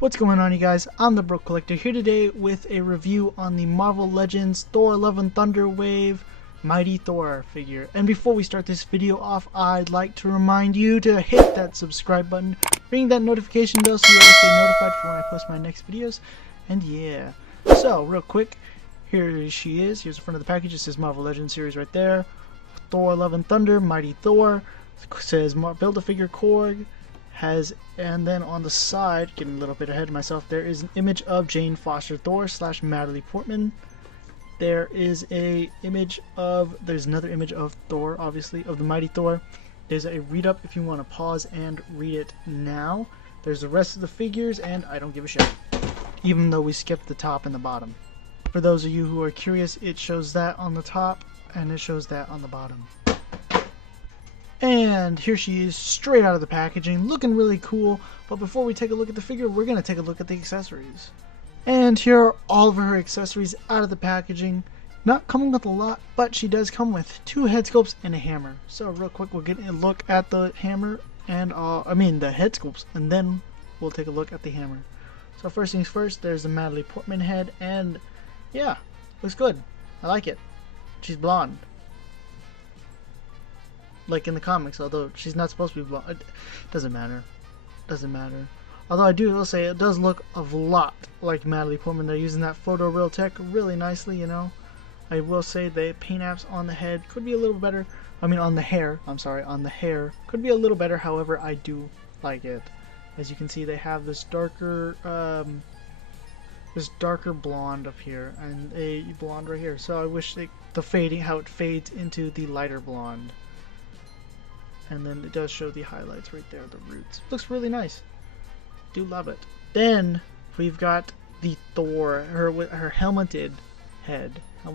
What's going on, you guys? I'm the Broke Collector here today with a review on the Marvel Legends Thor Love and Thunder Wave Mighty Thor figure. And before we start this video off, I'd like to remind you to hit that subscribe button, ring that notification bell so you always stay notified for when I post my next videos. And yeah, so real quick, here she is. Here's the front of the package. It says Marvel Legends series right there. Thor Love and Thunder Mighty Thor. It says Build-A-Figure Korg. And then on the side, getting a little bit ahead of myself, there is an image of Jane Foster Thor / Natalie Portman. There's another image of Thor, obviously, of the Mighty Thor. There's a read up if you want to pause and read it now. There's the rest of the figures, and I don't give a shit, even though we skipped the top and the bottom. For those of you who are curious, it shows that on the top and it shows that on the bottom. And here she is, straight out of the packaging, looking really cool. But before we take a look at the figure, we're going to take a look at the accessories. And here are all of her accessories out of the packaging. Not coming with a lot, but she does come with 2 head sculpts and a hammer. So real quick, we'll get a look at the hammer and the head sculpts, and then we'll take a look at the hammer. So first things first, there's the Natalie Portman head, and yeah, looks good. I like it. She's blonde, like in the comics, although she's not supposed to be blonde. It doesn't matter. Although I will say it does look a lot like Natalie Portman. They're using that photo real tech really nicely, you know. I will say the paint apps on the head could be a little better. I mean on the hair, on the hair could be a little better. However, I do like it. As you can see, they have this darker blonde up here and a blonde right here. So I wish how it fades into the lighter blonde. And then it does show the highlights right there, the roots. Looks really nice. Do love it. Then we've got the Thor, her helmeted head. I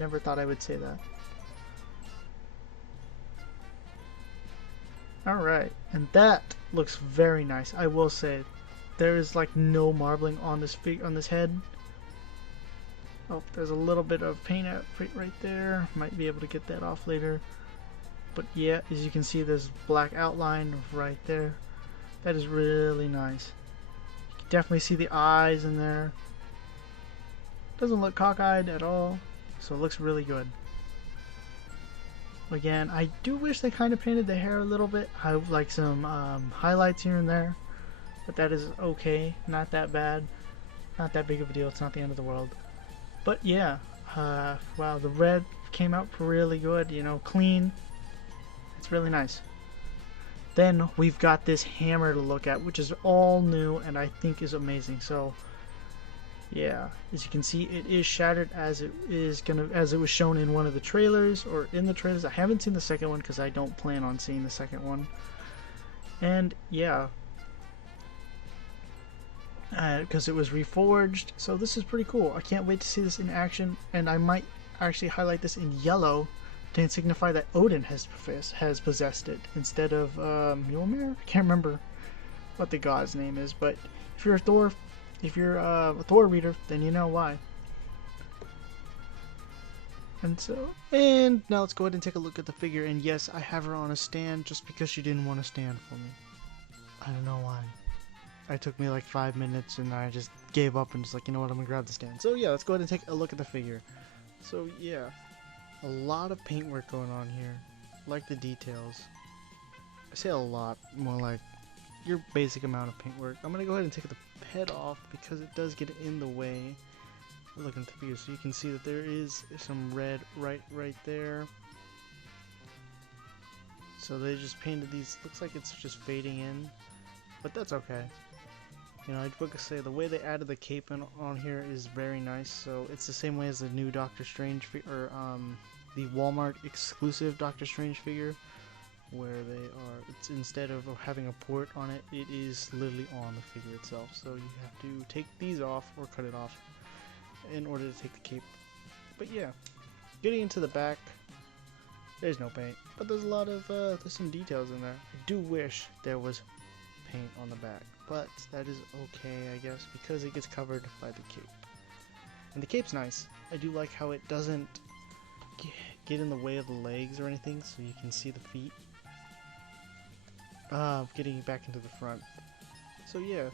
never thought I would say that. Alright, and that looks very nice. I will say there is like no marbling on this head. Oh, there's a little bit of paint right there. Might be able to get that off later. But yeah, as you can see, there's black outline right there. That is really nice. You can definitely see the eyes in there. Doesn't look cockeyed at all, so it looks really good. Again, I do wish they kind of painted the hair a little bit. I would like some highlights here and there, but that is okay. Not that bad. Not that big of a deal. It's not the end of the world. But yeah, wow, the red came out really good. You know, clean. It's really nice. Then we've got this hammer to look at, which is all new and I think is amazing. So yeah, as you can see, it is shattered as it was shown in one of the trailers, or in the trailers. I haven't seen the second one because I don't plan on seeing the second one. And yeah, because it was reforged, so this is pretty cool. I can't wait to see this in action, and I might actually highlight this in yellow to signify that Odin has possessed it instead of Mjolnir. I can't remember what the god's name is, but if you're a Thor reader, then you know why. And now let's go ahead and take a look at the figure. And yes, I have her on a stand just because she didn't want to stand for me. I don't know why. It took me like 5 minutes and I just gave up and just like, you know what, I'm gonna grab the stand. So yeah, let's go ahead and take a look at the figure. So yeah, a lot of paintwork going on here. Like the details. I say a lot, more like your basic amount of paintwork. I'm gonna go ahead and take the head off because it does get in the way. Looking at the figure, so you can see that there is some red right there. So they just painted these. Looks like it's just fading in, but that's okay. You know, I'd say the way they added the cape on here is very nice. So it's the same way as the new Doctor Strange figure, the Walmart exclusive Doctor Strange figure, where it's instead of having a port on it, it is literally on the figure itself. So you have to take these off or cut it off in order to take the cape. But yeah, getting into the back, there's no paint, but there's a lot of there's some details in there. I do wish there was paint on the back, but that is okay, I guess, because it gets covered by the cape. And the cape's nice. I do like how it doesn't get in the way of the legs or anything, so you can see the feet. Getting back into the front. So yeah,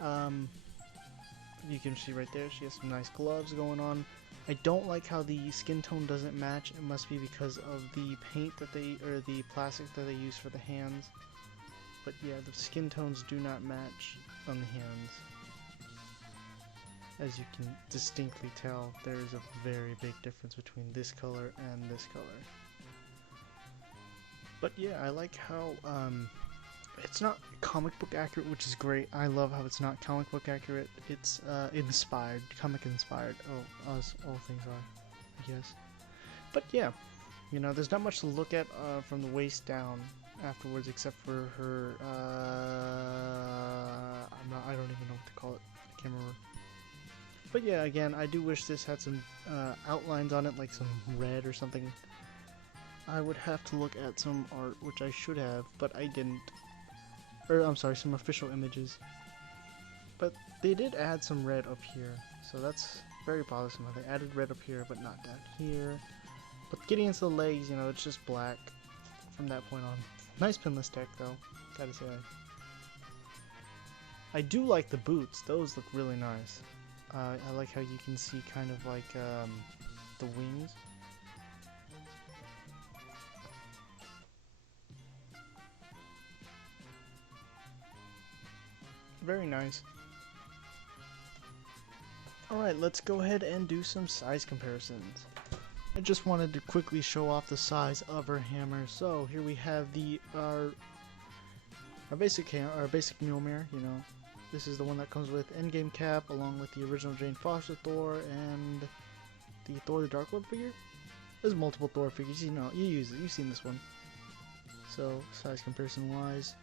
You can see right there, she has some nice gloves going on. I don't like how the skin tone doesn't match. It must be because of the paint that or the plastic that they use for the hands. But yeah, the skin tones do not match on the hands. As you can distinctly tell, there is a very big difference between this color and this color. But yeah, I like how it's not comic book accurate, which is great. I love how it's not comic book accurate. It's inspired, comic inspired. Oh, as all things are, I guess. But yeah, you know, there's not much to look at from the waist down afterwards, except for her. I don't even know what to call it. I can't remember. But yeah, again, I do wish this had some outlines on it, like some red or something. I would have to look at some art, which I should have, but I didn't. Or, I'm sorry, some official images. But they did add some red up here, so that's very bothersome. They added red up here, but not down here. But getting into the legs, you know, it's just black from that point on. Nice pinless tech, though, gotta say. I do like the boots. Those look really nice. I like how you can see kind of like the wings. Very nice. Alright, let's go ahead and do some size comparisons. I just wanted to quickly show off the size of her hammer. So here we have our basic Mjolnir, you know. This is the one that comes with endgame cap, along with the original Jane Foster Thor and the Thor the Dark Lord figure. There's multiple Thor figures, you know, you've seen this one. So size comparison wise,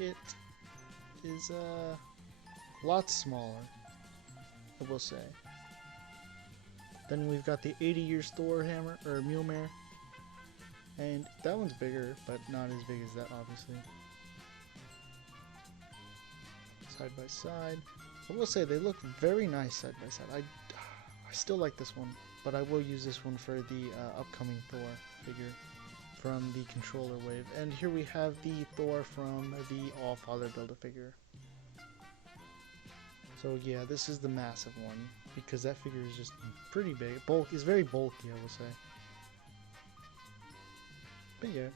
it is a lot smaller, I will say. Then we've got the 80 years Thor hammer, or Mjolnir, and that one's bigger, but not as big as that, obviously. Side by side, I will say they look very nice side by side. I still like this one, but I will use this one for the upcoming Thor figure from the controller wave. And here we have the Thor from the All-Father Build-A-Figure. So yeah, this is the massive one, because that figure is just pretty big. It's very bulky, I will say. But yeah.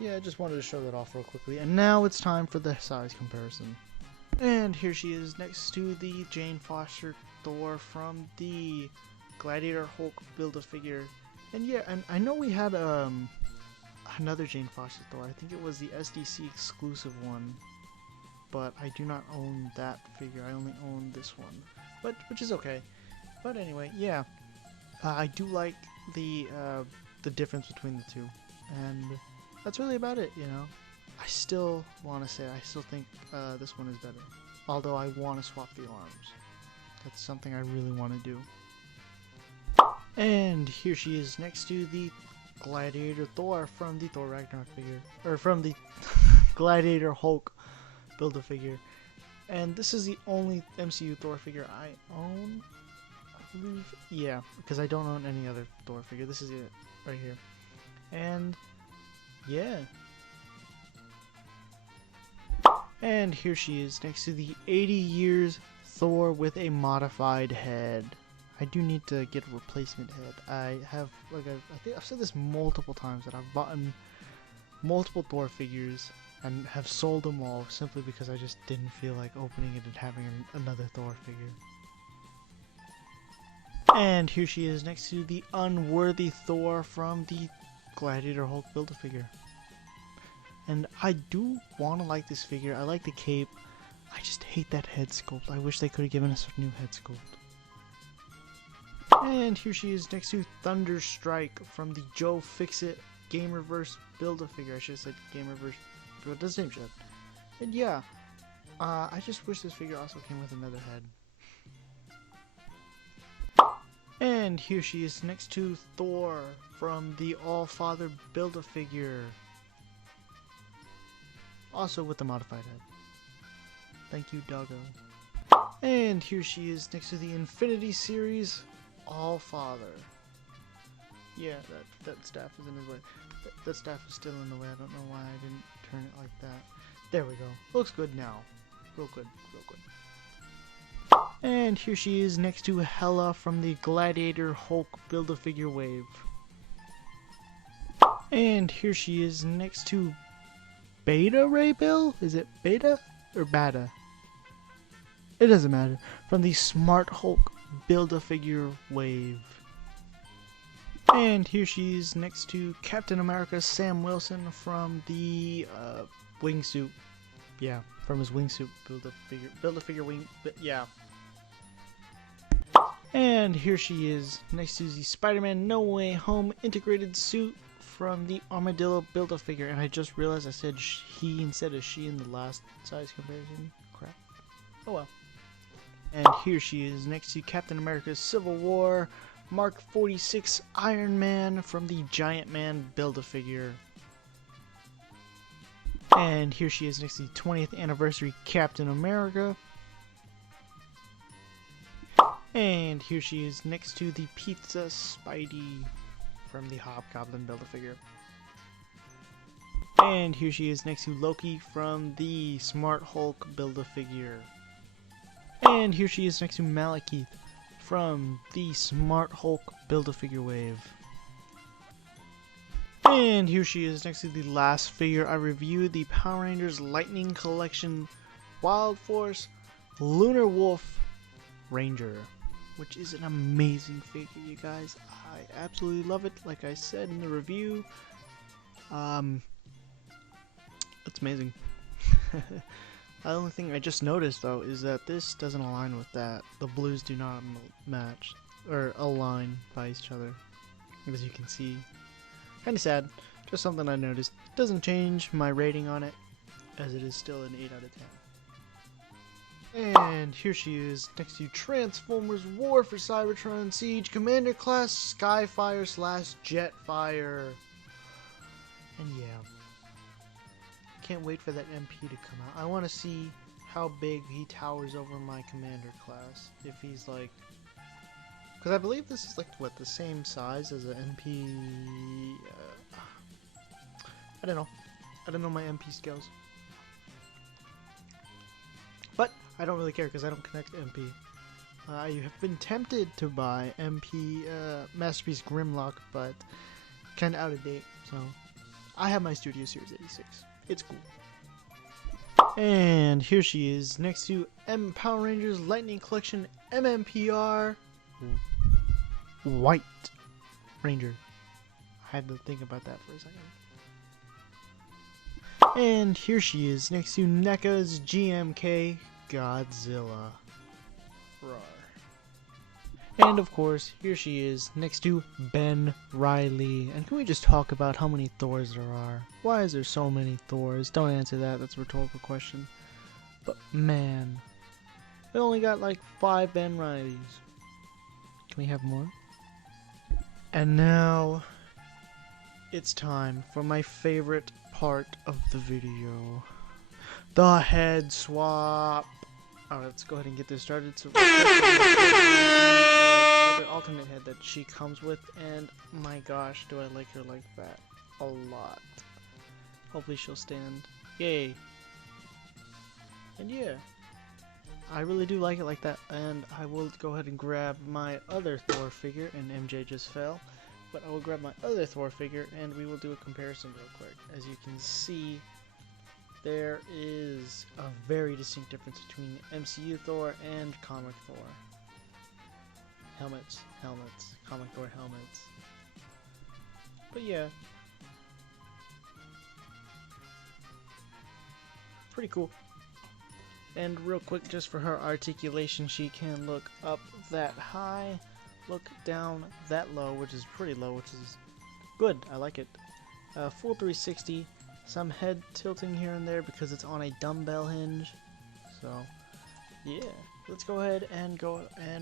Yeah, I just wanted to show that off real quickly. And now it's time for the size comparison. And here she is next to the Jane Foster Thor from the Gladiator Hulk Build-A-Figure. And yeah, and I know we had another Jane Foster Thor. I think it was the SDC exclusive one, but I do not own that figure. I only own this one, which is okay. But anyway, yeah, I do like the difference between the two, and that's really about it. You know, I still want to say I still think this one is better. Although I want to swap the arms. That's something I really want to do. And here she is next to the Gladiator Thor from the Thor Ragnarok figure, or from the Gladiator Hulk Build-A-Figure. And this is the only MCU Thor figure I own, I believe. Yeah, because I don't own any other Thor figure. This is it right here. And yeah. And here she is next to the 80 years Thor with a modified head. I do need to get a replacement head. I have, like, I think I've said this multiple times, that I've bought multiple Thor figures and have sold them all simply because I just didn't feel like opening it and having another Thor figure. And here she is next to the unworthy Thor from the Gladiator Hulk Build-A-Figure. And I do want to like this figure. I like the cape. I just hate that head sculpt. I wish they could have given us a new head sculpt. And here she is next to Thunderstrike from the Joe Fixit Gamerverse Build-A-Figure. I should have said Gamerverse, but it does the same shit. And yeah, I just wish this figure also came with another head. And here she is next to Thor from the All-Father Build-A-Figure. Also with the modified head. Thank you, doggo. And here she is next to the Infinity Series All-Father. Yeah, that staff is in his way. The staff is still in the way. I don't know why I didn't turn it like that. There we go. Looks good now. Real good, real good. And here she is next to Hela from the Gladiator Hulk Build-A-Figure wave. And here she is next to Beta Ray Bill? Is it Beta or Bata? It doesn't matter. From the Smart Hulk Build-A-Figure wave. And here she is next to Captain America Sam Wilson from the wingsuit. Yeah, from his wingsuit Build-A-Figure wing. Yeah. And here she is next to the Spider-Man No Way Home integrated suit from the Armadillo Build-A-Figure. And I just realized I said he instead of she in the last size comparison. Crap. Oh well. And here she is next to Captain America's Civil War Mark 46 Iron Man from the Giant Man Build-A-Figure. And here she is next to the 20th anniversary Captain America. And here she is next to the Pizza Spidey from the Hobgoblin Build-A-Figure. And here she is next to Loki from the Smart Hulk Build-A-Figure. And here she is next to Malekith from the Smart Hulk Build-A-Figure wave. And here she is next to the last figure I reviewed, the Power Rangers Lightning Collection Wild Force Lunar Wolf Ranger, which is an amazing figure, you guys. I absolutely love it. Like I said in the review, it's amazing. The only thing I just noticed though is that this doesn't align with that. The blues do not match or align by each other, as you can see. Kind of sad. Just something I noticed. Doesn't change my rating on it, as it is still an 8 out of 10. And here she is next to Transformers War for Cybertron Siege Commander Class Skyfire / Jetfire. And yeah, can't wait for that MP to come out. I want to see how big he towers over my Commander class. If he's like, because I believe this is like what, the same size as an MP. I don't know. I don't know my MP scales. But I don't really care because I don't connect MP. I have been tempted to buy MP Masterpiece Grimlock, but kind of out of date. So I have my Studio Series 86. It's cool. And here she is next to Power Rangers Lightning Collection MMPR White Ranger. I had to think about that for a second. And here she is next to NECA's GMK Godzilla. Roar. And of course, here she is next to Ben Reilly. And can we just talk about how many Thors there are? Why is there so many Thors? Don't answer that, that's a rhetorical question. But man, we only got like 5 Ben Reillys. Can we have more? And now, it's time for my favorite part of the video. The head swap. Alright, let's go ahead and get this started. So the alternate head that she comes with, and my gosh, do I like her like that a lot. Hopefully she'll stand. Yay. And yeah, I really do like it like that, and I will go ahead and grab my other Thor figure, and MJ just fell, but I will grab my other Thor figure and we will do a comparison real quick. As you can see, there is a very distinct difference between MCU Thor and comic Thor. Helmets, comic Thor helmets. But yeah, pretty cool. And real quick, just for her articulation, she can look up that high, look down that low, which is pretty low, which is good. I like it. Full 360. Some head tilting here and there because it's on a dumbbell hinge. So, yeah. Let's go ahead and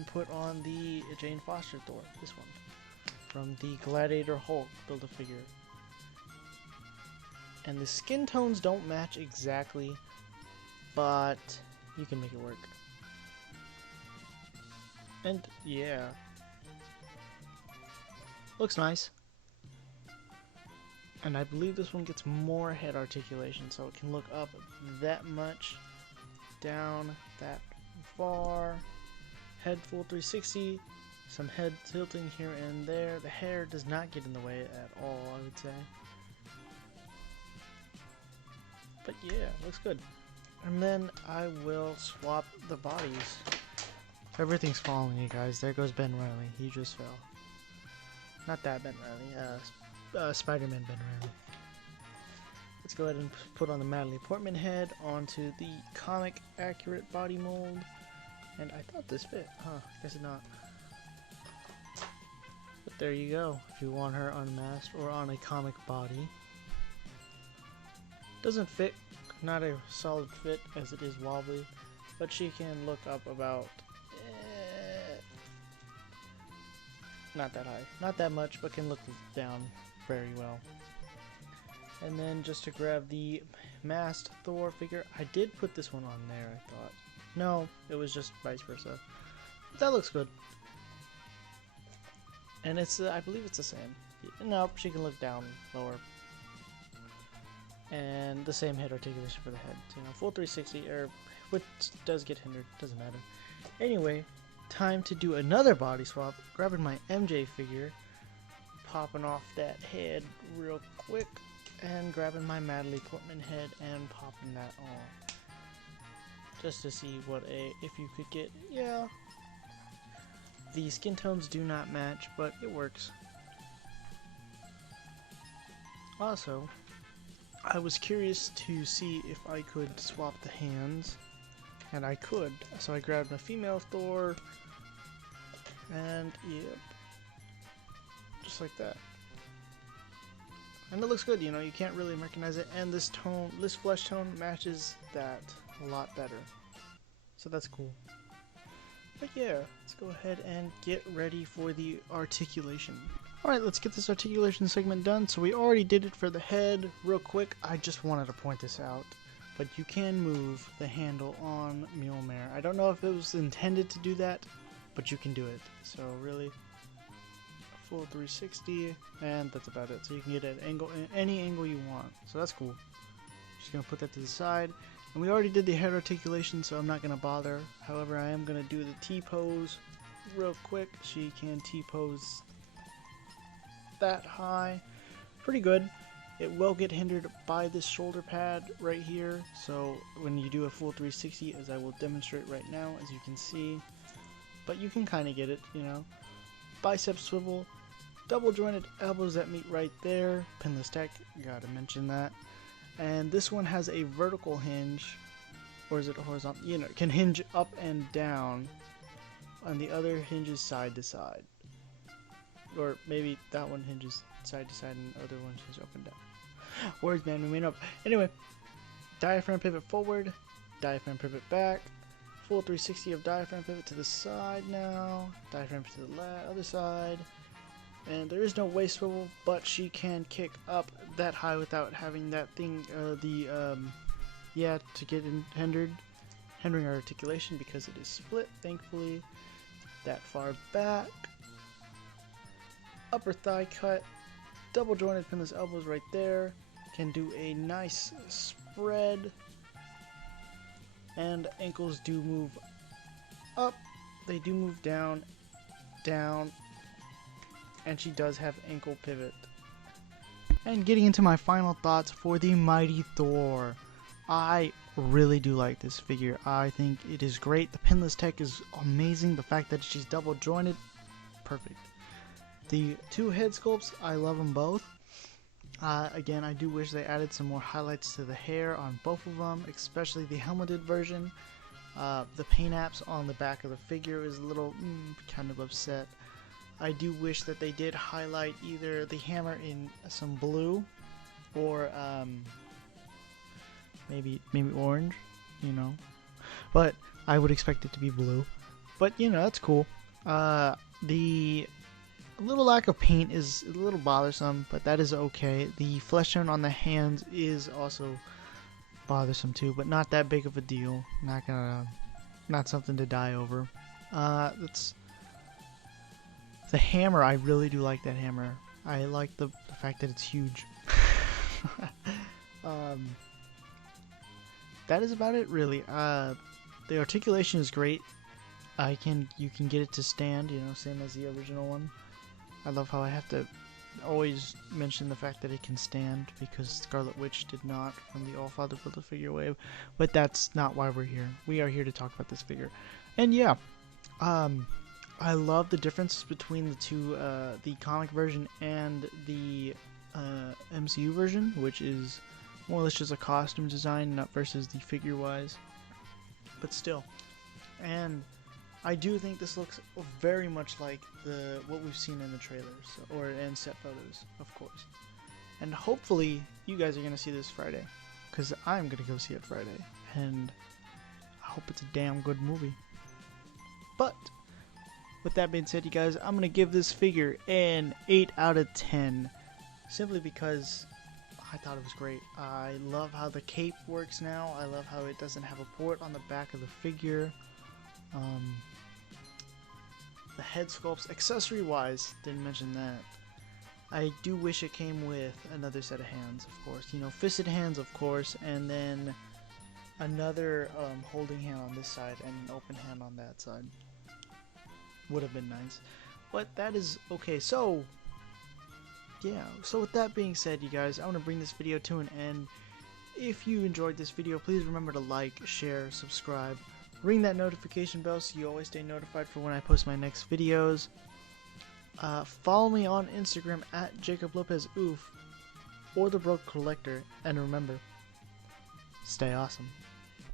put on the Jane Foster Thor. This one. From the Gladiator Hulk Build-A-Figure. And the skin tones don't match exactly, but you can make it work. And yeah. Looks nice. And I believe this one gets more head articulation, so it can look up that much, down that far, head full 360, some head tilting here and there. The hair does not get in the way at all, I would say. But yeah, looks good. And then I will swap the bodies. Everything's falling, you guys. There goes Ben Riley. He just fell. Not that Ben Riley. Spider-Man Ben Riley. Let's go ahead and put on the Natalie Portman head onto the comic accurate body mold. And I thought this fit. Huh, guess it not. But there you go. If you want her unmasked or on a comic body. Doesn't fit. Not a solid fit as it is wobbly. But she can look up about... not that high. Not that much, but can look down very well. And then just to grab the masked Thor figure, I did put this one on there, I thought. No, it was just vice versa. But that looks good. And it's, I believe it's the same. Nope, she can look down lower. And the same head articulation for the head. You know, full 360, which does get hindered, doesn't matter. Anyway, time to do another body swap. Grabbing my MJ figure, popping off that head real quick, and grabbing my Natalie Portman head and popping that on. Just to see what if you could get, yeah. The skin tones do not match, but it works. Also, I was curious to see if I could swap the hands, and I could. So I grabbed a female Thor, and yep, just like that. And it looks good, you know, you can't really recognize it, and this tone, this flesh tone matches that a lot better. So that's cool. But yeah, let's go ahead and get ready for the articulation. Alright, let's get this articulation segment done. So we already did it for the head. Real quick, I just wanted to point this out. But you can move the handle on Mjolnir. I don't know if it was intended to do that, but you can do it. So really, a full 360, and that's about it. So you can get an angle, any angle you want. So that's cool. Just gonna put that to the side. And we already did the head articulation, so I'm not gonna bother. However, I am gonna do the T-pose real quick. She can T-pose that high. Pretty good. It will get hindered by this shoulder pad right here. So when you do a full 360, as I will demonstrate right now, as you can see. But you can kind of get it, you know. Bicep swivel, double jointed elbows that meet right there. Pinless tech, gotta mention that. And this one has a vertical hinge, or is it horizontal? You know, it can hinge up and down, and the other hinges side to side. Or maybe that one hinges side to side and the other one hinges up and down. Words, man, we made up. Anyway, diaphragm pivot forward, diaphragm pivot back, full 360 of diaphragm pivot to the side now, diaphragm to the other side. And there is no waist swivel, but she can kick up that high without having that thing, to get hindering her articulation because it is split, thankfully. That far back. Upper thigh cut, double jointed pinless elbows right there. Can do a nice spread. And ankles do move up, they do move down, down. And she does have ankle pivot. And getting into my final thoughts for the Mighty Thor. I really do like this figure. I think it is great. The pinless tech is amazing. The fact that she's double jointed, perfect. The two head sculpts, I love them both. Again, I do wish they added some more highlights to the hair on both of them, especially the helmeted version. The paint apps on the back of the figure is a little kind of upset. I do wish that they did highlight either the hammer in some blue or maybe orange, you know. But I would expect it to be blue. But you know, that's cool. The little lack of paint is a little bothersome, but that is okay. The flesh tone on the hands is also bothersome too, but not that big of a deal. Not something to die over. That's the hammer. I really do like that hammer. I like the fact that it's huge. um, that is about it, really. The articulation is great. You can get it to stand, you know, same as the original one. I love how I have to always mention the fact that it can stand, because Scarlet Witch did not from the All-Father Build-A-Figure wave, but that's not why we're here. We are here to talk about this figure. And yeah, I love the differences between the two, the comic version and the MCU version, which is more or less just a costume design, not versus the figure-wise, but still. And I do think this looks very much like what we've seen in the trailers, or in set photos, of course. And hopefully you guys are going to see this Friday, because I'm going to go see it Friday, and I hope it's a damn good movie. But with that being said, you guys, I'm going to give this figure an 8 out of 10, simply because I thought it was great. I love how the cape works now. I love how it doesn't have a port on the back of the figure. The head sculpts, accessory wise, didn't mention that. I do wish it came with another set of hands, of course. You know, fisted hands, of course, and then another holding hand on this side and an open hand on that side. Would have been nice. But that is okay. So, yeah. So with that being said, you guys, I want to bring this video to an end. If you enjoyed this video, please remember to like, share, subscribe. Ring that notification bell so you always stay notified for when I post my next videos. Follow me on Instagram at JacobLopezOof or The Broke Collector. And remember, stay awesome.